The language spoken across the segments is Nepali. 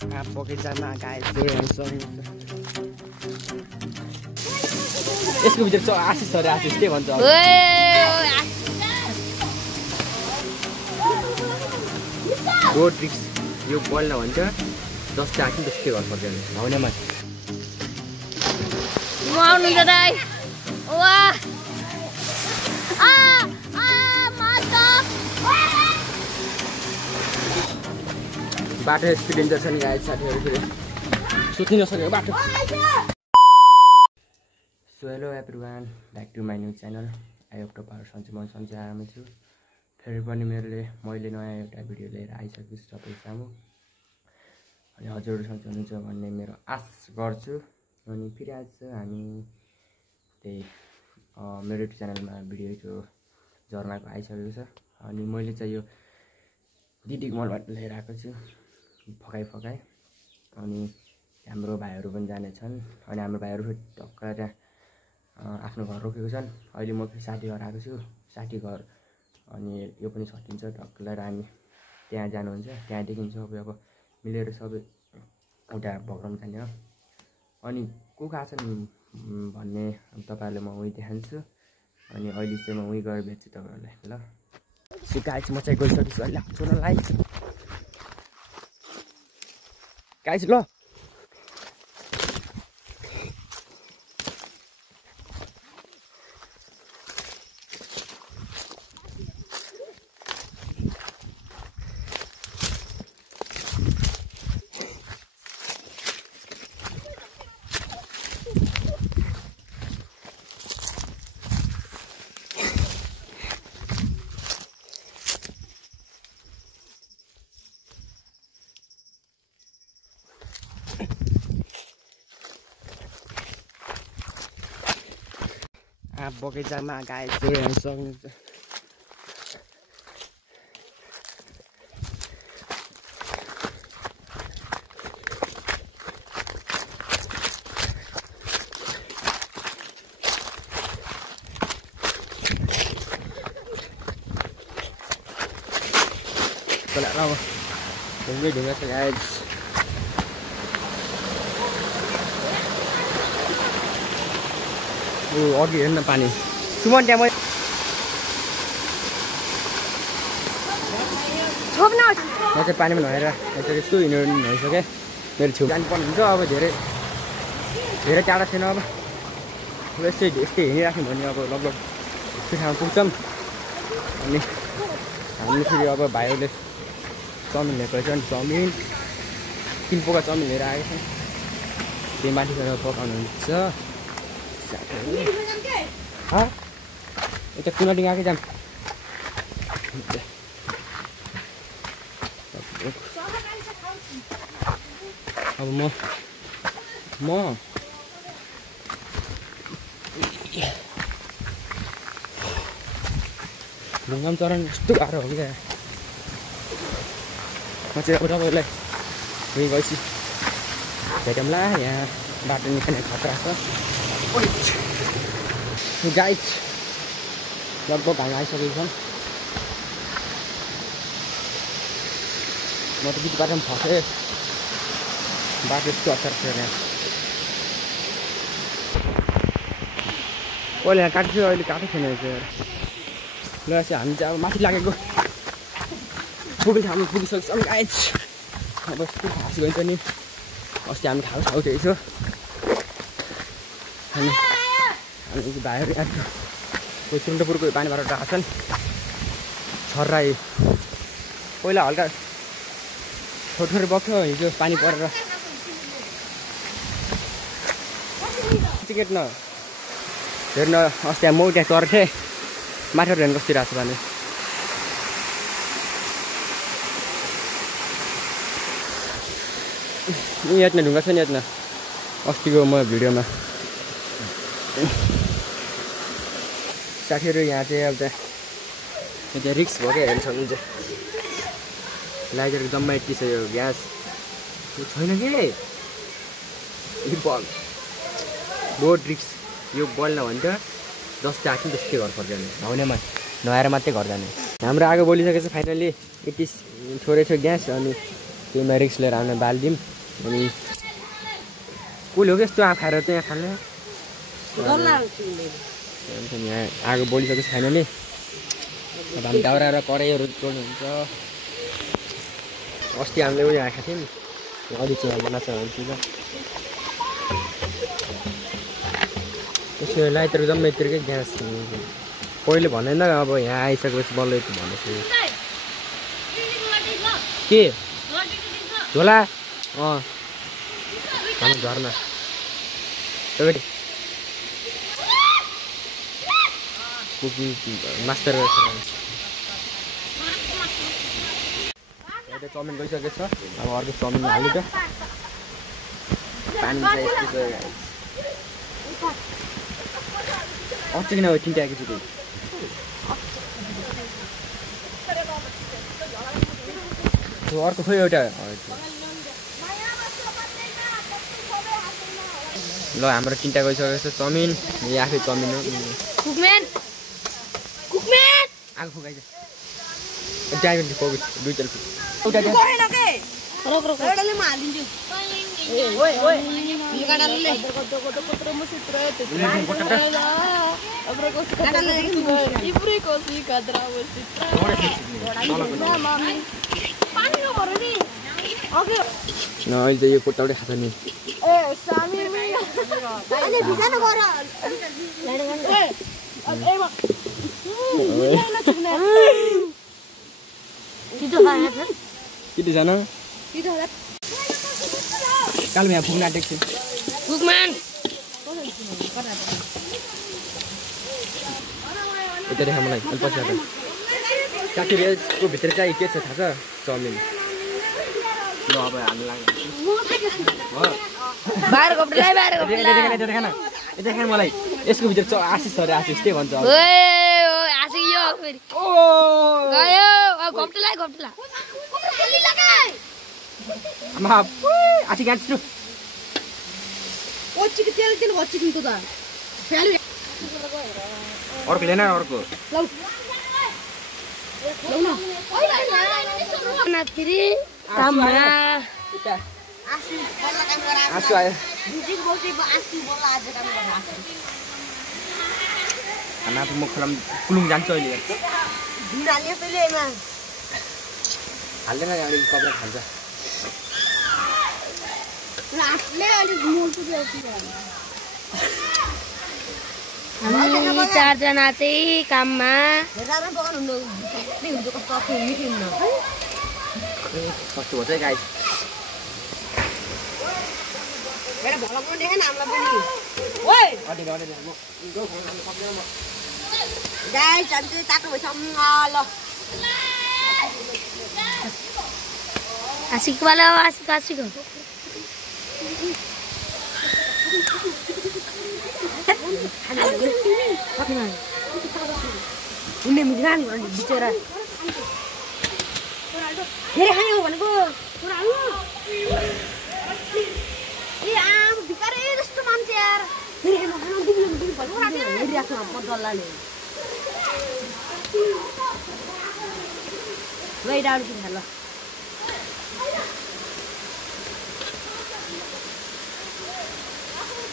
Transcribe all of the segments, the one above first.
बगैँचामा यसको भित्र चाहिँ आशिष सर आशिष के भन्छ बोट रिक्स यो बल्न भन्छ जस्तै आएको त्यस्तै गर्नु पर्दैन भाउनेमा बाटो यस्तो डेन्जर छ नि गाइस साथीहरु फेरि सुत्नै नसकेको बाटो so hello everyone back to my new channel I hope तपाईहरु सन्चै म सन्चै आरामै छु फेरि पनि मैले नयाँ एउटा भिडियो लिएर आइसकेको छु तपाईहरु सामु अनि हजुरहरु सन्चै हुनुहुन्छ भन्ने मेरो आश गर्छु अनि फेरि आज हामी त्यही मेरो युट्युब च्यानलमा भिडियोको जर्नाको आइसकेको छ अनि मैले चाहिँ यो दिदीको मलबाट लिएर आएको छु फकाइ अनि हाम्रो भाइहरु पनि जाने छन् अनि हाम्रो भाइहरु टक्क त्यहाँ आफ्नो घर रोकेको छन् अहिले म फेरि साथी घर आएको छु साथी घर अनि यो पनि सकिन्छ टक्क लिएर हामी त्यहाँ जानुहुन्छ त्यहाँदेखि सबै अब मिलेर सबै एउटा भग्राउन जाने हो अनि को गएको छन् भन्ने तपाईहरुलाई म उही देखाउँछु अनि अहिले चाहिँ म उही गएर भेट्छु तपाईहरुलाई ल सो गाइस म चाहिँ गइसकेछु अहिले छोरालाई गाइस ल बगैँचामा गाइस सक्नुहुन्छ ढुङ्गा छ गाइस अघि हेर्न पानी सुमन त्यहाँ म चाहिँ पानीमा नुहाएर यस्तो हिँड्नु भइसकेँ मेरो छेउ जानुपर्ने हुन्छ अब धेरै टाढा छैन अब यस्तै हिँडिराख्यौँ भने अब लगभग त्यो ठाउँमा पुग्छौँ अनि हामीले फेरि अब भाइहरूले चाउमिन लिएको रहेछ नि चाउमिन 3 पोका चाउमिन लिएर आएको छ त्यही माथि गएर पकाउनुहुन्छ यता कुना डिङ्गाकै जाम अब म ढुङ्गामा चढाउनु कस्तो गाह्रो हो क्या म चाहिँ अब तपाईँहरूलाई उयो गएपछि भेटौँला यहाँ बाटो निकाल्ने खतरा छ गाइस लगभग हामी आइसकेको छौँ म त बिच बाटोमा फसेँ बाटो यस्तो अप्ठ्यारो छ यहाँ पहिला यहाँ काट्थ्यो अहिले काटै छैन रहेछ ल चाहिँ हामी चाहिँ अब माथि लागेको पुग्ने ठाउँमा पुगिसकेको छौँ गाइस अब यस्तो खास गइन्छ नि अस्ति हामी खाउ थिएछ अनि भाइहरू यहाँ कोही सुन्दरपुरको पानीबाट आएको छन् छर्राई पहिला हल्का छोटो बग्थ्यो हिजो पानी परेर टिकट हेर्न अस्ति म त्यहाँ चढ्थेँ माथिबाट हेर्नु कस्तो रहेको छ पानी यहाँ ढुङ्गा छ नि यहाँ अस्तिको म भिडियोमा साथीहरू यहाँ चाहिँ अब त्यहाँ रिक्स भएकै हेर्नु सक्नुहुन्छ लाइटरको जम्मा यति छ यो ग्यास छैन कि बोट रिक्स यो बल्न भन्छ जस्तै आएको त्यस्तै घर पर्दैन भाउनेमा नुहाएर मात्रै घर जाने हाम्रो आगो बलिसकेको छ फाइनली यति थोरै थियो ग्यास अनि त्यहीमा रिक्स लिएर हामीले बालिदिउँ अनि कसले हो कि यस्तो आँखा खाएर चाहिँ यहाँ खाने यहाँ आगो बलिसकेको छैन नि अब हामी दाउरा र कराईहरू जोड्नुहुन्छ अस्ति हामीले उयो आएका थियौँ अलि चाहिँ बनाएको छ त्यसो लाइटहरू जम्मै यत्तिकै ग्यास पहिले भनेन अब यहाँ आइसकेपछि बल्ल यति भनेको के झोला हाम्रो घरमा कुकिङ मास्टर एउटा चाउमिन गइसकेको छ अब अर्को चाउमिन हाल्नु त पानी अझै किन तिनवटा आएको छु त्यो अर्को खोइ एउटा ल हाम्रो तिनवटा गइसकेको छ चाउमिन यो आफै चाउमिन हो आगो फुकाइछ ड्राइभरले फुक्यो दुईटा अहिले यो कोटाउटै खान्छ नि कितिजना कालमा यहाँ पुग्न आँटेको छु यता देखा मलाई अनि पछि साथीहरू यसको भित्र चाहिँ के छ थाहा छ चाउमिन ल अब हाल्नु लाग्यो मलाई यसको भित्र आशिष सर आशिष के भन्छ आशी गाँच्छु अर्को लिएन अर्को आँसु आयो खाना म खोलाम कुलुङ जान्छु अहिले हाल्दैन अलिक कपडा खान्छ हामी चारजना चाहिँ काममा कस्तो भयो चाहिँ गाई आशिक वाला आशिक आशिक उनले मिलान गर्ने बिचरा धेरै खाने हो भनेको ए आम भिकारे जस्तो मान्छे यार फेरि खाना दिनु पर्छ हेरिराख्नु म डल्लाले लै डाउन किन ल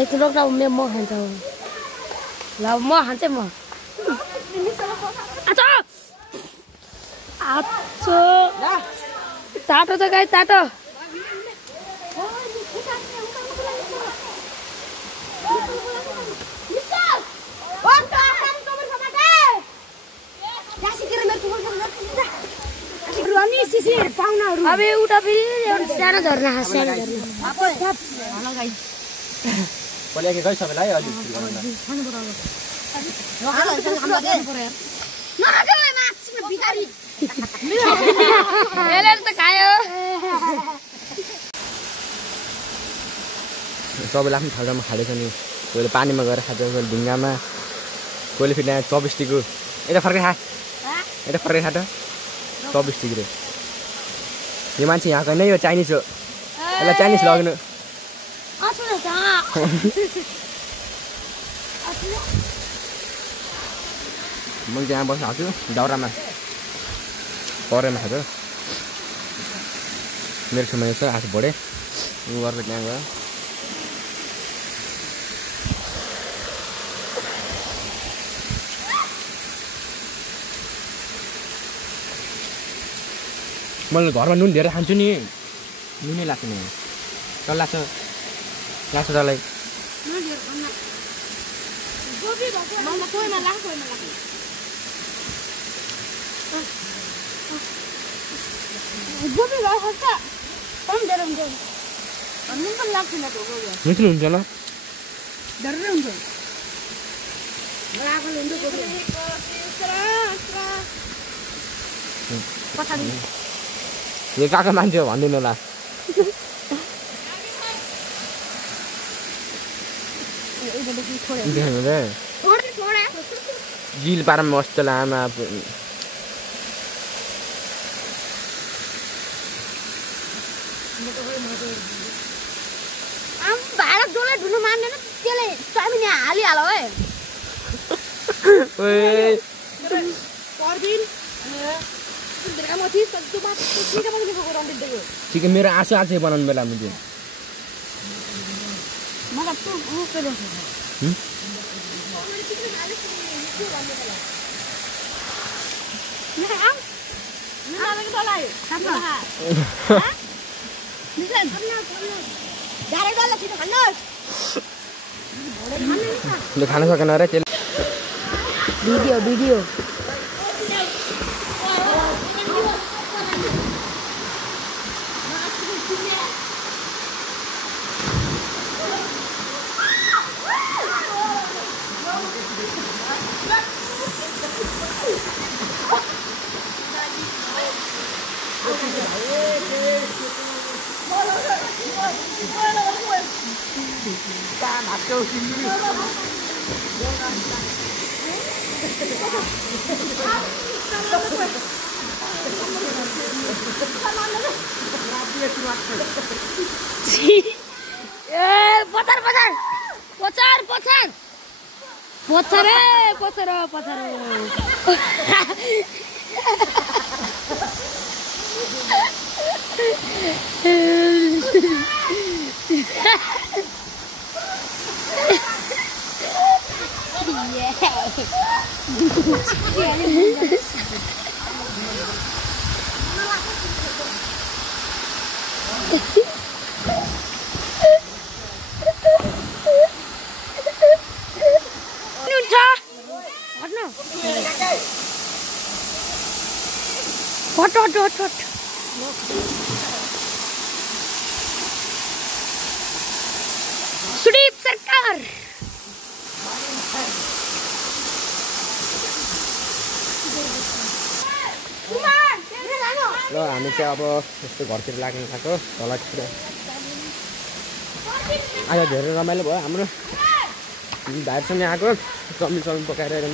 एक रोक्दा म खान्छ ल म खान्छ म तातो त गाई तातो अब उता फेरि सानो झर्ना सानो सबैले आफ्नो ठाउँमा खाँदैछ नि कोहीले पानीमा गएर खान्छ कोहीले ढुङ्गामा कोहीले फेरि यहाँ 24 टिको यता फर्कै खा त 24 टिक रे यो मान्छे यहाँको नै यो चाइनिज हो यसलाई चाइनिज लग्नु म त्यहाँ बस्न आउँछु दाउरामा परेमा खाँछु मेरो छेउमा छ आफू बढे गरेर त्यहाँ गयो मैले घरमा नुन धेरै खान्छु नि नुनै लाग्छ नि चल लाग्छ तँलाई गोबी भयो खस्छ कम धेरै हुन्छ नुन पनि लाग्दैन त्यो गोबी मिठो हुन्छ ल डरै हुन्छ राखले हुन्छ गोबी पछाडि यो काका मान्छे हो भन्दिनु होला जिल पारम मस्त लामा भाडा डोले ढुनु मान्दैन त्यसले चाउमिन हालिहाल है ठिकै मेरो आँसु आँसु बनाउनु बेला मुझे खान सकेन रे त्यसले भिडियो हट सुदीप सरकार ल हामी चाहिँ अब यस्तो घरतिर लाग्नु थाल्यो तलतिर आज धेरै रमाइलो भयो हाम्रो भाइसँग आएको चाउमिन पकाएर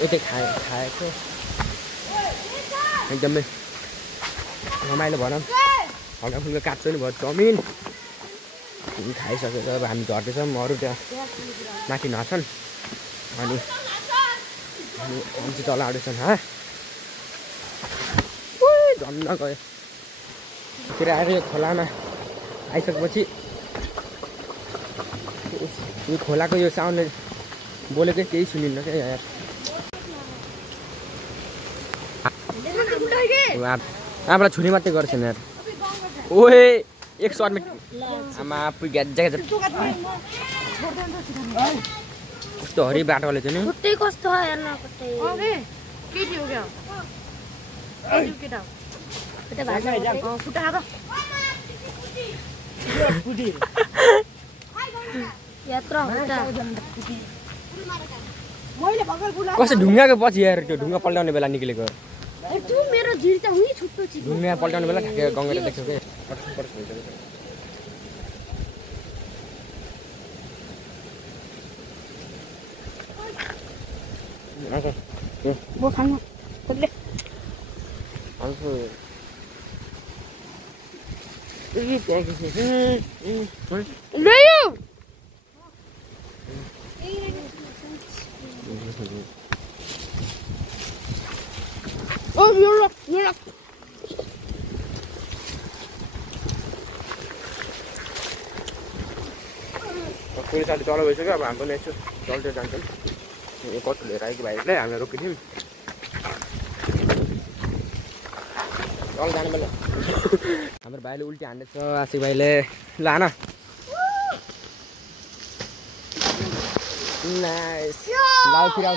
यतै खाएको एकदमै रमाइलो भनौँ हल्का फुल्का काट्छ नि भयो चाउमिन खाइसकेर अब हामी झर्दैछौँ अरू त्यहाँ माथि नछन् अनि हामी चाहिँ तल आउँदैछन् झन्न गयो फेरि आएर यो खोलामा आइसकेपछि यो खोलाको यो साउन्डले बोलेकै केही सुनिन्न क्या यार आमालाई छुरी मात्रै गर्छन् यार ओए एक सर्टमा आमा पुग्या कस्तो हरि बाटोले चाहिँ नि कस्तो हेर्न कस्तो ढुङ्गाको पछि यार त्यो ढुङ्गा पल्टाउने बेला निक्लेको ढुङ्गा पल्टाउने बेला ठ्याक्कै गङ्गेर देख्यो क्या पुलिसहरूले चलो भइसक्यो अब हाम्रो नेक्स्ट चल्दै जान्छौँ यो कटु लिएर आएको भाइहरूले हामीले रोकिदिउँ चल जानु बेला हाम्रो भाइले उल्टी हान्दैछ आशिक भाइले लान नाइस लाउ फिराउ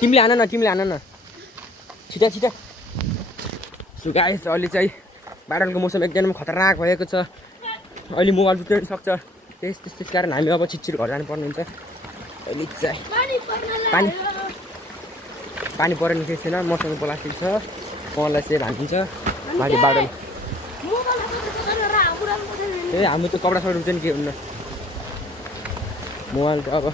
तिमीले हान न छिटा छिटा सो गाइस अहिले चाहिँ बादलको मौसम एकदम खतरनाक भएको छ अहिले मोबाइल जुट्न सक्छ त्यस कारण हामी अब छिटछिट घर जानुपर्ने हुन्छ अहिले चाहिँ पानी परेन केही छैन मसँग प्लास्टिक छ मलाई चाहिँ हानिदिन्छ माथि बादल ए हाम्रो त कपडा सडा हुन्छ नि के हुन्न मोबाइल त अब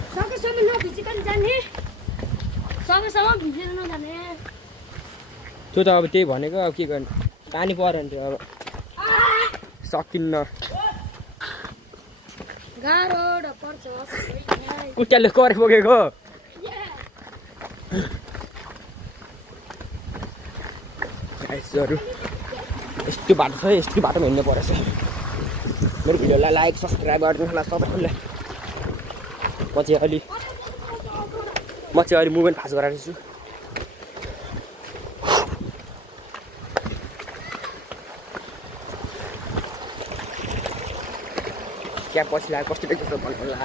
त्यो त अब त्यही भनेको अब के गर्ने पानी पऱ्यो भने चाहिँ अब सकिन्न कुट्याले करे बोकेको यस्तो बाटो छ यस्तो बाटोमा हिँड्नु परेछ मेरो भिडियोलाई लाइक सब्सक्राइब गरिदिनु होला सबैले म चाहिँ अलि मुभमेन्ट फास्ट गराएको छु क्या पछि लाग्यो कस्तो देख्छ भन्नु होला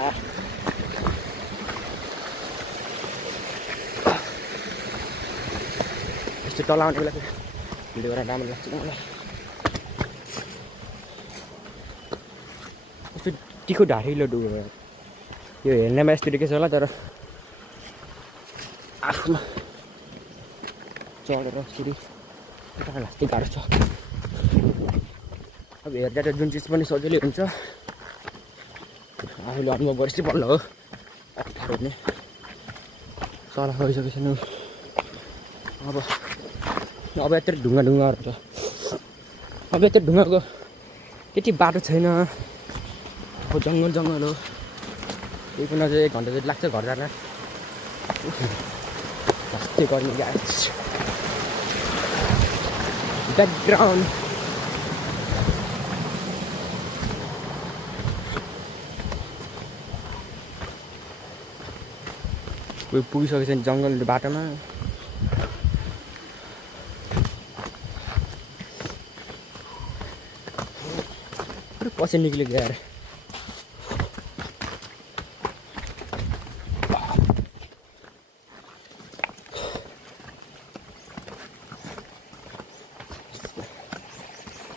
यस्तो तल आउने बेला भिडियो गरेर राम्रो लाग्छ मलाई यस्तो टिखो ढाडिलो डुबो यो हेर्नेमा यस्तो देखेछ होला तर आफूमा चढेर यसरी लास्टै गाह्रो छ अब हेर्दा त जुन चिज पनि सजिलै हुन्छ आफूले अनुभव गरेपछि बल्ल हो अति गाह्रो हुने सला गइसकेको छैन अब यत्रो ढुङ्गाहरू छ अब यत्रो ढुङ्गाको त्यति बाटो छैन अब जङ्गल हो त्यही पनि अझै 1 घन्टा जति लाग्छ घर जान जस्तै गर्ने गाइस ब्याकग्राउन्ड कोही पुगिसकेको छ जङ्गल बाटोमा पछि निक्लेको यार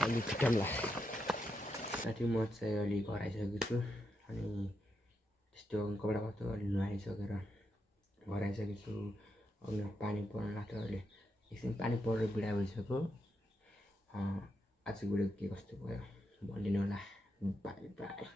अलिक छिटो लाग्छ साथी म चाहिँ अलि घर आइसकेको छु अनि त्यस्तो कपडा पत्ता अलि नुहाइसकेर घर आइसकेको छु अनि पानी पर्न लाग्छ अहिले एकछिन पानी परेर बिदा भइसक्यो आजको भिडियो के कस्तो भयो भनिदिनु होला बाई बाई